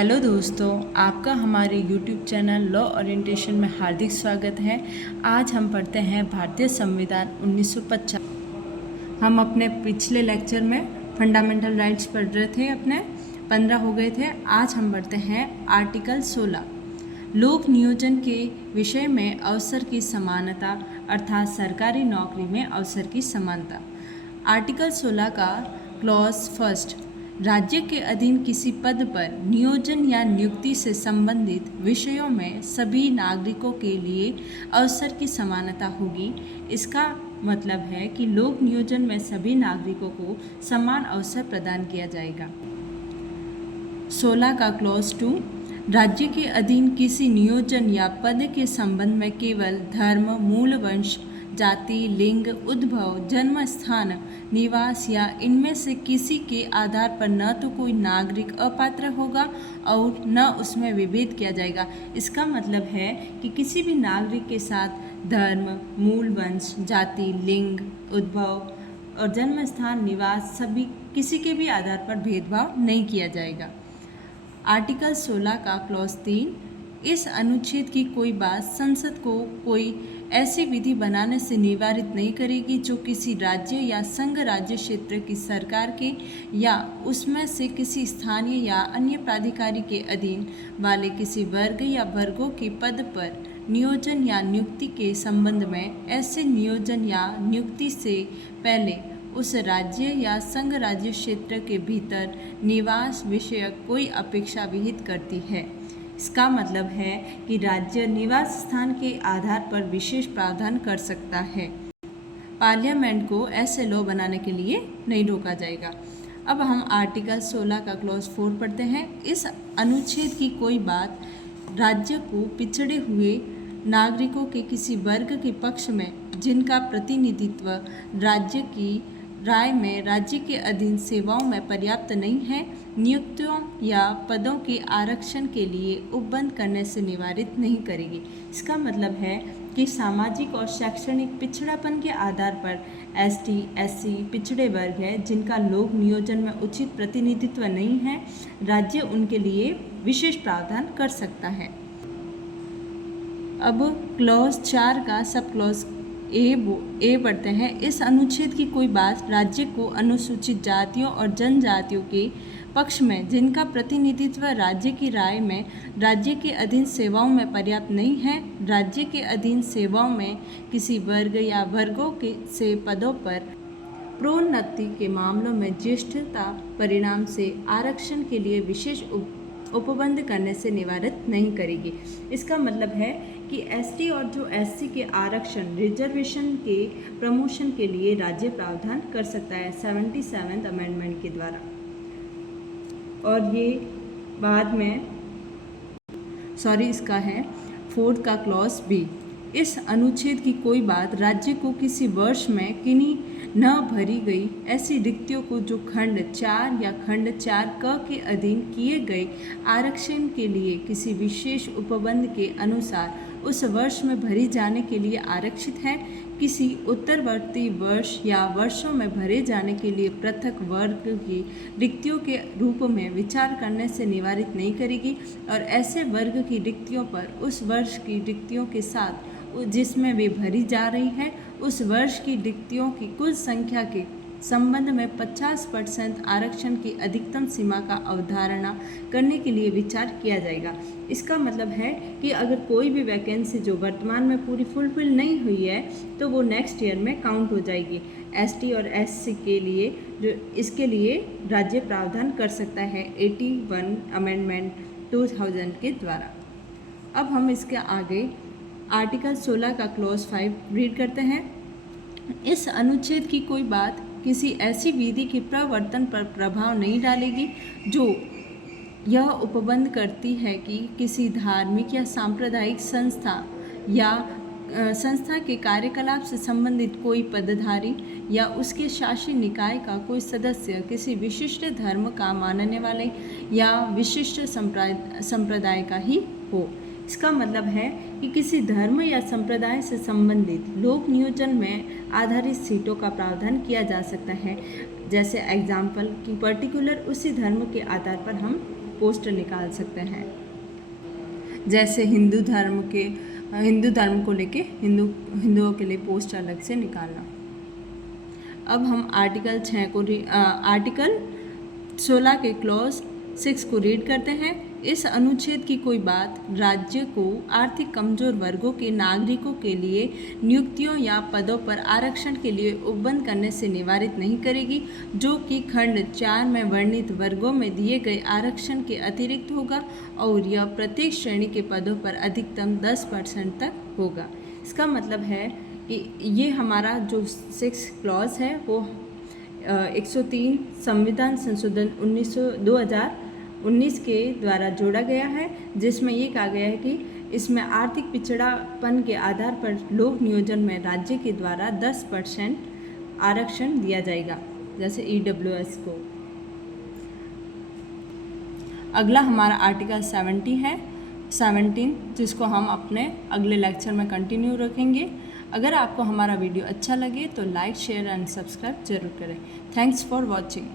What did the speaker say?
Hello दोस्तों, आपका हमारे YouTube चैनल लॉ ओरिएंटेशन में हार्दिक स्वागत है। आज हम पढ़ते हैं भारतीय संविधान 1950। हम अपने पिछले लेक्चर में फंडामेंटल राइट्स पढ़ रहे थे, अपने 15 हो गए थे। आज हम पढ़ते हैं आर्टिकल 16, लोक नियोजन के विषय में अवसर की समानता, अर्थात सरकारी नौकरी में अवसर की समानता। आर्टिकल 16 का क्लॉज फर्स्ट, राज्य के अधीन किसी पद पर नियोजन या नियुक्ति से संबंधित विषयों में सभी नागरिकों के लिए अवसर की समानता होगी। इसका मतलब है कि लोक नियोजन में सभी नागरिकों को समान अवसर प्रदान किया जाएगा। 16 का क्लॉज 2, राज्य के अधीन किसी नियोजन या पद के संबंध में केवल धर्म, मूल वंश, जाति, लिंग, उद्भव, जन्म स्थान, निवास या इनमें से किसी के आधार पर न तो कोई नागरिक अपात्र होगा और न उसमें विभेद किया जाएगा। इसका मतलब है कि किसी भी नागरिक के साथ धर्म, मूल वंश, जाति, लिंग, उद्भव और जन्म स्थान, निवास सभी किसी के भी आधार पर भेदभाव नहीं किया जाएगा। आर्टिकल 16 का क्लॉज 3, इस अनुच्छेद की कोई बात संसद को कोई ऐसी विधि बनाने से निवारित नहीं करेगी जो किसी राज्य या संघ राज्य क्षेत्र की सरकार के या उसमें से किसी स्थानीय या अन्य प्राधिकारी के अधीन वाले किसी वर्ग या वर्गों के पद पर नियोजन या नियुक्ति के संबंध में ऐसे नियोजन या नियुक्ति से पहले उस राज्य या संघ राज्य क्षेत्र के भीतर निवास विषयक कोई अपेक्षा विहित करती है। इसका मतलब है कि राज्य निवास स्थान के आधार पर विशेष प्रावधान कर सकता है। पार्लियामेंट को ऐसे लॉ बनाने के लिए नहीं रोका जाएगा। अब हम आर्टिकल 16 का क्लॉज 4 पढ़ते हैं। इस अनुच्छेद की कोई बात राज्य को पिछड़े हुए नागरिकों के किसी वर्ग के पक्ष में जिनका प्रतिनिधित्व राज्य की राय में राज्य के अधीन सेवाओं में पर्याप्त नहीं है, नियुक्तियों या पदों के आरक्षण के लिए उपबंध करने से निवारित नहीं करेगी। इसका मतलब है कि सामाजिक और शैक्षणिक पिछड़ापन के आधार पर एसटी, एससी पिछड़े वर्ग है जिनका लोक नियोजन में उचित प्रतिनिधित्व नहीं है, राज्य उनके लिए विशेष प्रावधान कर सकता है। अब क्लॉज 4 का सब क्लॉज ए पढ़ते हैं। इस अनुच्छेद की कोई बात राज्य को अनुसूचित जातियों और जनजातियों के पक्ष में जिनका प्रतिनिधित्व राज्य की राय में राज्य के अधीन सेवाओं में पर्याप्त नहीं है, राज्य के अधीन सेवाओं में किसी वर्ग या वर्गों के से पदों पर प्रोन्नति के मामलों में ज्येष्ठता परिणाम से आरक्षण के लिए विशेष उपबंध करने से निवारित नहीं करेगी। इसका मतलब है कि एसटी और जो एससी के आरक्षण रिजर्वेशन के प्रमोशन के लिए राज्य प्रावधान कर सकता है 77th अमेंडमेंट के द्वारा। और ये बाद में इसका है 4 का क्लॉज बी, इस अनुच्छेद की कोई बात राज्य को किसी वर्ष में किन्हीं न भरी गई ऐसी रिक्तियों को जो खंड 4 या खंड 4 क के अधीन किए गए आरक्षण के लिए किसी विशेष उपबंध के अनुसार उस वर्ष में भरी जाने के लिए आरक्षित है, किसी उत्तरवर्ती वर्ष या वर्षों में भरे जाने के लिए पृथक वर्ग की रिक्तियों के रूप में विचार करने से निवारित नहीं करेगी और ऐसे वर्ग की रिक्तियों पर उस वर्ष की रिक्तियों के साथ जिसमें वे भरी जा रही है उस वर्ष की रिक्तियों की कुल संख्या के संबंध में 50% आरक्षण की अधिकतम सीमा का अवधारणा करने के लिए विचार किया जाएगा। इसका मतलब है कि अगर कोई भी वैकेंसी जो वर्तमान में पूरी फुलफिल नहीं हुई है तो वो नेक्स्ट ईयर में काउंट हो जाएगी। एसटी और एससी के लिए जो इसके लिए राज्य प्रावधान कर सकता है 81 अमेंडमेंट 2000 के द्वारा। अब हम इसके आगे आर्टिकल 16 का क्लॉज 5 रीड करते हैं। इस अनुच्छेद की कोई बात किसी ऐसी विधि के प्रवर्तन पर प्रभाव नहीं डालेगी जो यह उपबंध करती है कि किसी धार्मिक या सांप्रदायिक संस्था या संस्था के कार्यकलाप से संबंधित कोई पदधारी या उसके शासी निकाय का कोई सदस्य किसी विशिष्ट धर्म का मानने वाले या विशिष्ट संप्रदाय का ही हो। इसका मतलब है कि किसी धर्म या संप्रदाय से संबंधित लोक नियोजन में आधारित सीटों का प्रावधान किया जा सकता है। जैसे एग्जाम्पल कि पर्टिकुलर उसी धर्म के आधार पर हम पोस्ट निकाल सकते हैं। जैसे हिंदू धर्म को लेके हिंदुओं के लिए पोस्ट अलग से निकालना। अब हम आर्टिकल 16 के क्लॉज 6 को रीड करते हैं। इस अनुच्छेद की कोई बात राज्य को आर्थिक कमजोर वर्गों के नागरिकों के लिए नियुक्तियों या पदों पर आरक्षण के लिए उपबंध करने से निवारित नहीं करेगी, जो कि खंड 4 में वर्णित वर्गों में दिए गए आरक्षण के अतिरिक्त होगा, और यह प्रत्येक श्रेणी के पदों पर अधिकतम 10% तक होगा। इसका मतलब है कि ये हमारा जो 6 क्लॉज है वो 103 संविधान संशोधन 2019 के द्वारा जोड़ा गया है, जिसमें ये कहा गया है कि इसमें आर्थिक पिछड़ापन के आधार पर लोक नियोजन में राज्य के द्वारा 10% आरक्षण दिया जाएगा, जैसे EWS को। अगला हमारा आर्टिकल 17 जिसको हम अपने अगले लेक्चर में कंटिन्यू रखेंगे। अगर आपको हमारा वीडियो अच्छा लगे तो लाइक, शेयर एंड सब्सक्राइब जरूर करें। Thanks for watching.